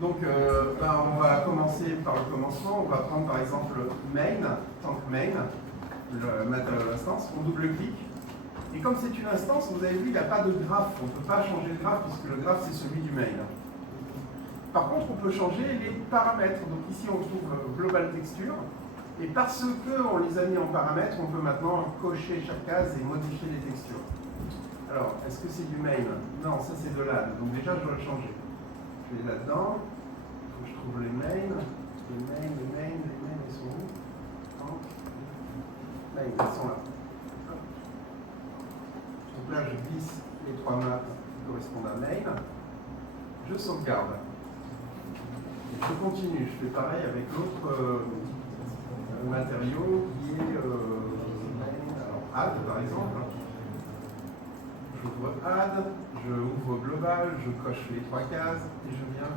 Donc, on va commencer par le commencement. On va prendre par exemple main, tank main, le matériau instance. On double-clique. Et comme c'est une instance, vous avez vu, il n'y a pas de graphe. On ne peut pas changer le graphe puisque le graphe, c'est celui du main. Par contre, on peut changer les paramètres. Donc ici, on trouve Global Texture. Et parce qu'on les a mis en paramètres, on peut maintenant cocher chaque case et modifier les textures. Alors, est-ce que c'est du main? Non, ça c'est de l'add. Donc déjà, je dois le changer. Je vais là-dedans. Il faut que je trouve les mains. Les mains, ils sont où? Mains, ils sont là. Donc là, je glisse les trois maps qui correspondent à main. Je sauvegarde. Et je continue. Je fais pareil avec l'autre matériau qui est add, par exemple. J'ouvre add, je ouvre global, je coche les trois cases et je viens.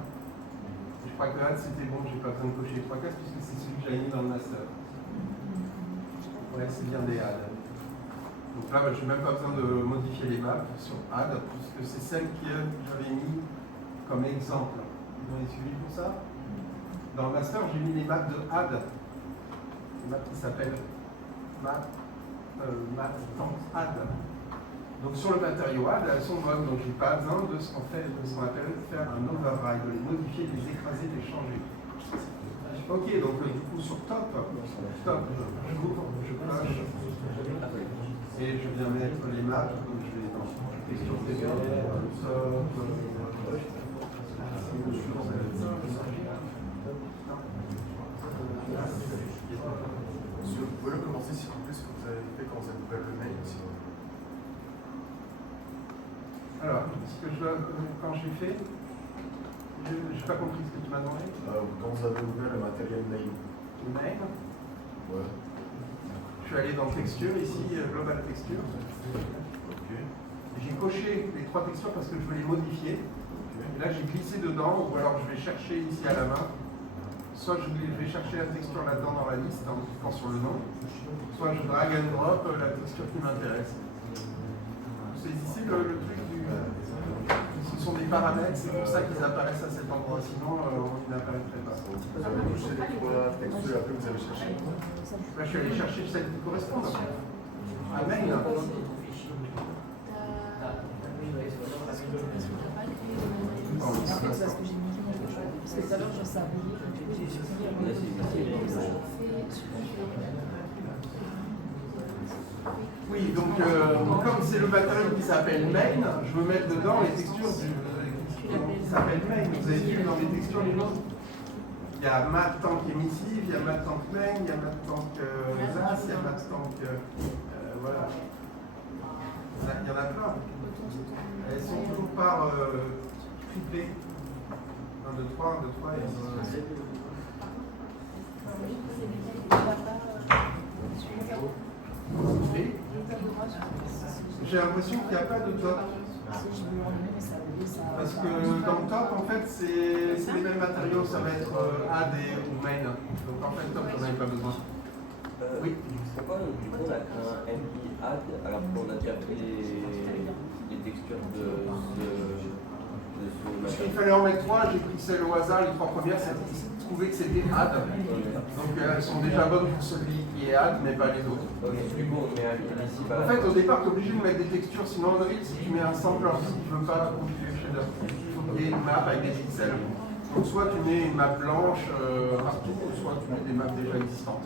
Je crois que add c'était bon, j'ai pas besoin de cocher les trois cases puisque c'est celui que j'avais mis dans le master. Ouais, c'est bien des add. Donc là, je n'ai même pas besoin de modifier les maps sur add puisque c'est celle que j'avais mis comme exemple. Vous m'avez suivi pour ça? Dans le master, j'ai mis les maps de add. Les maps qui s'appellent map add. Donc sur le matériau add, elles sont bonnes, donc je n'ai pas besoin de ce qu'on appelle faire un override, de les modifier, de les écraser, de les changer. Ok, donc du coup sur top, j'ouvre, je coche, et je viens mettre les maps, donc je vais dans texture TV, top, Vous pouvez commencer s'il vous plaît ce que vous avez fait quand vous avez ouvert le mail aussi. Alors, quand j'ai fait, je n'ai pas compris ce que tu m'as demandé. Quand vous avez ouvert le matériel mail. Le mail. Ouais. Je suis allé dans texture ici, global texture. Ok. J'ai coché les trois textures parce que je veux les modifier. Okay. Et là j'ai glissé dedans, ou alors je vais chercher ici à la main. Soit je vais chercher la texture là-dedans dans la liste en cliquant sur le nom. Soit je drag and drop la texture qui m'intéresse. Vous saisissez le truc du... Ce sont des paramètres, c'est pour ça qu'ils apparaissent à cet endroit, sinon ils n'apparaîtraient pas. Vous avez touché les trois textures et après vous avez cherché. Là je suis allé chercher celle qui correspond. À mail. Parce que tout à l'heure, je savais. Oui, donc comme c'est le matériau qui s'appelle main, je veux mettre dedans les textures qui s'appellent main. Vous avez vu dans les textures les noms. Il y a mat tank émissive, il y a mat tank main, il y a mat tank ZAS, il y a mat tank. Voilà. Il y en a plein. Elles sont toujours par triplées. 1, 2, 3, 1, 2, 3 et ainsi de suite. J'ai l'impression qu'il n'y a pas de top. Parce que dans le top, en fait, c'est les mêmes matériaux, ça va être add ou main. Donc en fait, top, j'en avais pas besoin. Oui. Pourquoi du coup on a créé un MI add alors qu'on a déjà pris les textures de ce Parce qu'il fallait en mettre 3, j'ai pris celle au hasard, les 3 premières, je trouvais que c'était add. Donc elles sont déjà bonnes pour celui qui est add, mais pas les autres. Ok, du coup on met un ici. En fait, au départ, tu es obligé de mettre des textures, sinon Unreal, si tu mets un sampler, si tu ne veux pas compiler le shader, il faut qu'il y ait une map avec des pixels. Donc soit tu mets une map blanche partout, soit tu mets des maps déjà existantes.